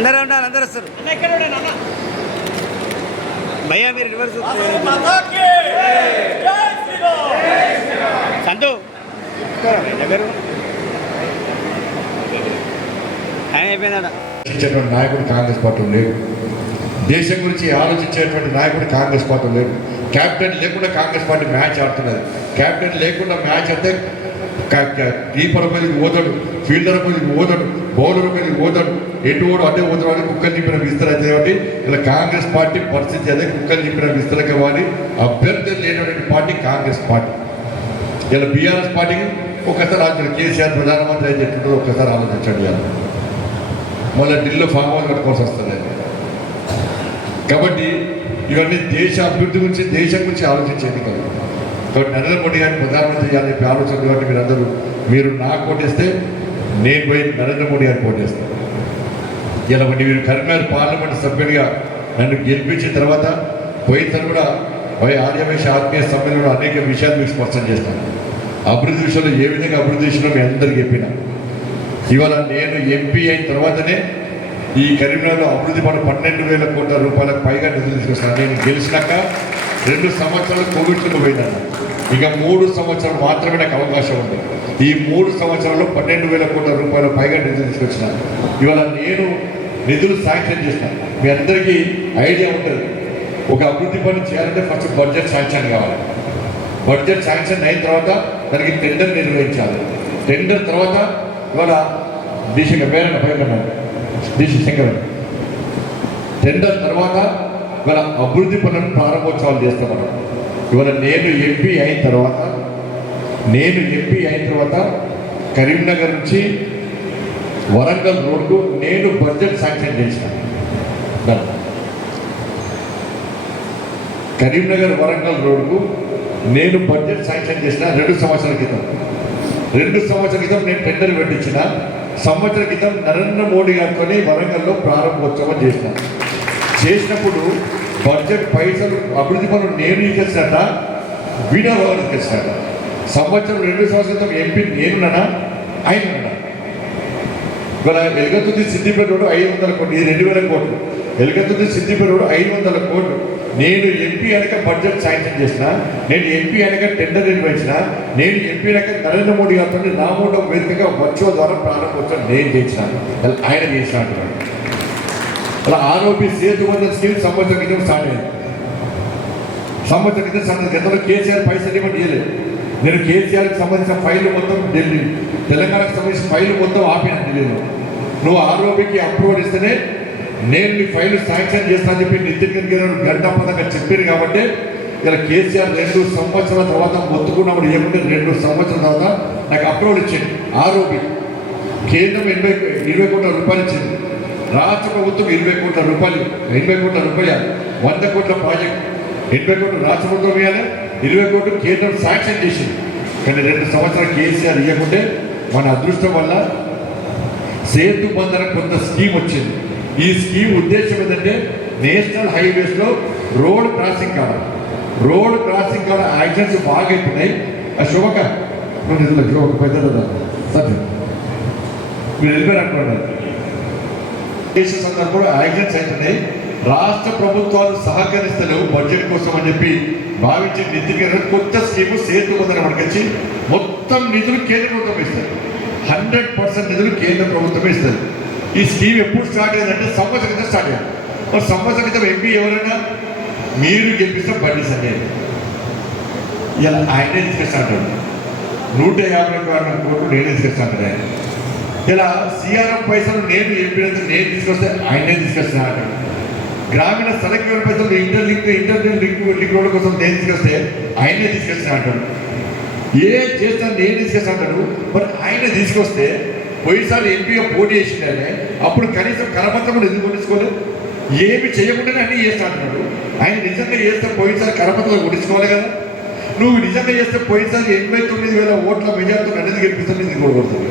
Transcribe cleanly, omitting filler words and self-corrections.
అందరూ ఉన్నారు, అందరూ వస్తారు. భయ్యా మీరు రివర్స్ సంతు దగ్గర అయిపోయిందా? నాయకుడు కాంగ్రెస్ పార్టీ లేడు. దేశం గురించి ఆలోచించేటువంటి నాయకుడు కాంగ్రెస్ పార్టీ లేడు. క్యాప్టెన్ లేకుండా కాంగ్రెస్ పార్టీ మ్యాచ్ ఆడుతున్నది. క్యాప్టెన్ లేకుండా మ్యాచ్ అయితే కీపర్ మీదకి పోతాడు, ఫీల్డర్ మీదకి పోతాడు, బౌలర్ మీదకి పోతాడు, ఎటు ఓడు అదే పోతాడు అని కుక్కలు నింపిన విస్తరణ కాబట్టి ఇలా కాంగ్రెస్ పార్టీ పరిస్థితి అదే. కుక్కలు నింపిన విస్తరణ కానీ అభ్యర్థి లేనటువంటి పార్టీ కాంగ్రెస్ పార్టీ. ఇలా బీఆర్ఎస్ పార్టీకి ఒకసారి ఆలోచన కేసీఆర్ ప్రధానమంత్రి అయితే ఎట్లుంటుందో ఒక్కసారి ఆలోచించండి. ఇలా మళ్ళీ ఢిల్లీలో ఫామ్ హౌస్ కట్టుకోవాల్సి వస్తుంది. కాబట్టి ఇవన్నీ దేశ అభివృద్ధి గురించి, దేశం గురించి ఆలోచించేది కాదు. కాబట్టి నరేంద్ర మోడీ గారిని ప్రధానమంత్రి చేయాలని చెప్పి ఆలోచన కాబట్టి మీరందరూ మీరు నాకు ఓటేస్తే నేను పోయి నరేంద్ర మోడీ గారికి ఓటేస్తాను. ఇలా మీరు కరీంనగర్ పార్లమెంట్ సభ్యునిగా నన్ను గెలిపించిన తర్వాత పోయిన కూడా ఆర్యవేశ ఆత్మీయ సమ్మేళనంలో అనేక విషయాలు మీకు స్పష్టం చేస్తాను. అభివృద్ధి విషయంలో ఏ విధంగా అభివృద్ధి విషయంలో మీ అందరికీ చెప్పిన. ఇవాళ నేను ఎంపీ అయిన తర్వాతనే ఈ కరీంనగర్లో అభివృద్ధి పనులు 12,000 కోట్ల రూపాయలకు పైగా నిధులు తీసుకొస్తాను. నేను గెలిచినాక 2 సంవత్సరాలు కోవిడ్కి పోయినాను. ఇక 3 సంవత్సరాలు మాత్రమే నాకు అవకాశం ఉంది. ఈ 3 సంవత్సరాల్లో 12,000 కోట్ల రూపాయల పైగా నిధులు తీసుకొచ్చినాను. ఇవాళ నేను నిధులు శాంక్షన్ చేసినాను. మీ అందరికీ ఐడియా ఉంటుంది, ఒక అభివృద్ధి పని చేయాలంటే ఫస్ట్ బడ్జెట్ శాంక్షన్ కావాలి. బడ్జెట్ శాంక్షన్ అయిన తర్వాత దానికి టెండర్ నిర్వహించాలి. టెండర్ తర్వాత ఇవాళ శంకర్ టెండర్ తర్వాత ఇవాళ అభివృద్ధి పనులను ప్రారంభోత్సవాలు చేస్తామన్నా. ఇవాళ నేను ఎంపీ అయిన తర్వాత కరీంనగర్ నుంచి వరంగల్ రోడ్కు నేను బడ్జెట్ శాంక్షన్ చేసిన. కరీంనగర్ వరంగల్ రోడ్కు నేను బడ్జెట్ శాంక్షన్ చేసిన 2 సంవత్సరాల క్రితం. 2 సంవత్సరాల క్రితం నేను టెండర్ పెట్టించిన. సంవత్సరం క్రితం నరేంద్ర మోడీ గారితో వరంగల్లో ప్రారంభోత్సవం చేసినప్పుడు బడ్జెట్ పైసలు అభివృద్ధి పనులు నేను ఇచ్చేసినట్ట, వీణారావు ఇచ్చేసినట్ట. సంవత్సరం 2 సంవత్సరాల క్రితం ఎంపీ నేనున్నా, ఆయన ఉన్నా. ఇవాళ ఎలుగతుది సిద్దిపేట రోడ్డు 500 కోట్లు, 2,000 కోట్లు. ఎలుగతుది సిద్దిపేట రోడ్డు 500 కోట్లు. నేను ఎంపీ అనక బడ్జెట్ శాంక్షన్ చేసిన, నేను ఎంపీ అనక టెండర్ నిర్వహించిన, నేను ఎంపీ అనక నరేంద్ర మోడీ గారితో నామోటో వేదికగా వర్చువల్ ద్వారా ప్రారంభోత్సవం నేను చేసినాను, ఆయన చేసిన అంటున్నాను. అలా ఆరోపి సేతుబంధన్ స్కీమ్ సంవత్సరం క్రితం స్టార్ట్ అయింది. గతంలో కేసీఆర్ పైసలు ఇవ్వడం ఇవ్వలేదు. నేను కేసీఆర్కి సంబంధించిన ఫైల్ మొత్తం ఢిల్లీ, తెలంగాణకు సంబంధించిన ఫైల్ మొత్తం ఆపిన ఢిల్లీలో. నువ్వు ఆరోపికి అప్రూవల్ ఇస్తేనే నేను నీ ఫైల్ శాంక్షన్ చేస్తానని చెప్పి నితిన్ గడ్కరీ గంటపదంగా చెప్పారు. కాబట్టి ఇలా కేసీఆర్ 2 సంవత్సరాల తర్వాత మొత్తుకున్నప్పుడు ఏమంటే 2 సంవత్సరాల తర్వాత నాకు అప్రూవల్ ఇచ్చింది. ఆరోపి కేంద్రం 20 కోట్ల రూపాయలు ఇచ్చింది, రాష్ట్ర ప్రభుత్వం 20 కోట్ల రూపాయలు, 100 కోట్ల ప్రాజెక్ట్, 80 కోట్లు రాష్ట్ర ప్రభుత్వం ఇవ్వాలి, 20 కోట్లు కేంద్రం శాంక్షన్ చేసింది. కానీ 2 సంవత్సరాలు కేసీఆర్ ఇవ్వకుంటే మన అదృష్టం వల్ల సేతు బంధన కొంత స్కీమ్ వచ్చింది. ఈ స్కీమ్ ఉద్దేశం ఏంటంటే నేషనల్ హైవేస్లో రోడ్ క్రాసింగ్ కావాలి. యాక్సిడెంట్స్ బాగా అవుతున్నాయి. ఆ శుభక పెద్ద సత్యం మీరు వెళ్ళిపోయారు అనుకున్నారు. దేశ సందర్భంలో యాక్సిడెంట్స్ అవుతున్నాయి. రాష్ట్ర ప్రభుత్వాలు సహకరిస్తలేవు బడ్జెట్ కోసం అని చెప్పి భావించి నితిన్ గారు కొత్త స్కీము సేతు బంధన మనకొచ్చి మొత్తం నిధులు కేంద్ర ప్రభుత్వం ఇస్తారు. 100% నిధులు కేంద్ర ప్రభుత్వమే ఇస్తుంది. ఈ స్కీమ్ ఎప్పుడు స్టార్ట్ అయ్యిందంటే సంవత్సరం క్రితం స్టార్ట్ అయ్యారు. మరి సంవత్సరం క్రితం ఎంపీ ఎవరైనా మీరు గెలిపిస్తే బండి సంజయ్ ఇలా ఆయనే తీసుకొస్తాడు. 150 కోట్లు నేనే తీసుకొస్తాను. ఆయన ఇలా సిఆర్ఎం పైసలు నేను ఎంపీ నేను తీసుకొస్తే ఆయనే తీసుకొస్తాను. గ్రామీణ సడక్ పైసలు ఇంటర్లింక్ రోడ్ల కోసం నేను తీసుకొస్తే ఆయనే తీసుకొస్తాను. ఏం చేస్తాను నేను తీసుకొస్తాను. మరి ఆయన తీసుకొస్తే పోయినసారి ఎంపీగా పోటీ చేసిండే అప్పుడు కనీసం కరపత్రం ఎందుకు కొట్టించుకోలేదు? ఏమి చేయకుండానే అన్నీ చేస్తా అంటున్నాడు. ఆయన నిజంగా చేస్తే పోయినసారి కరపత్రం కొట్టించుకోవాలి కదా. నువ్వు నిజంగా చేస్తే పోయినసారి 89,000 ఓట్ల మెజార్టీతో నన్ను గెలిపిస్తాను, ఇది కూడా కొడుతుంది.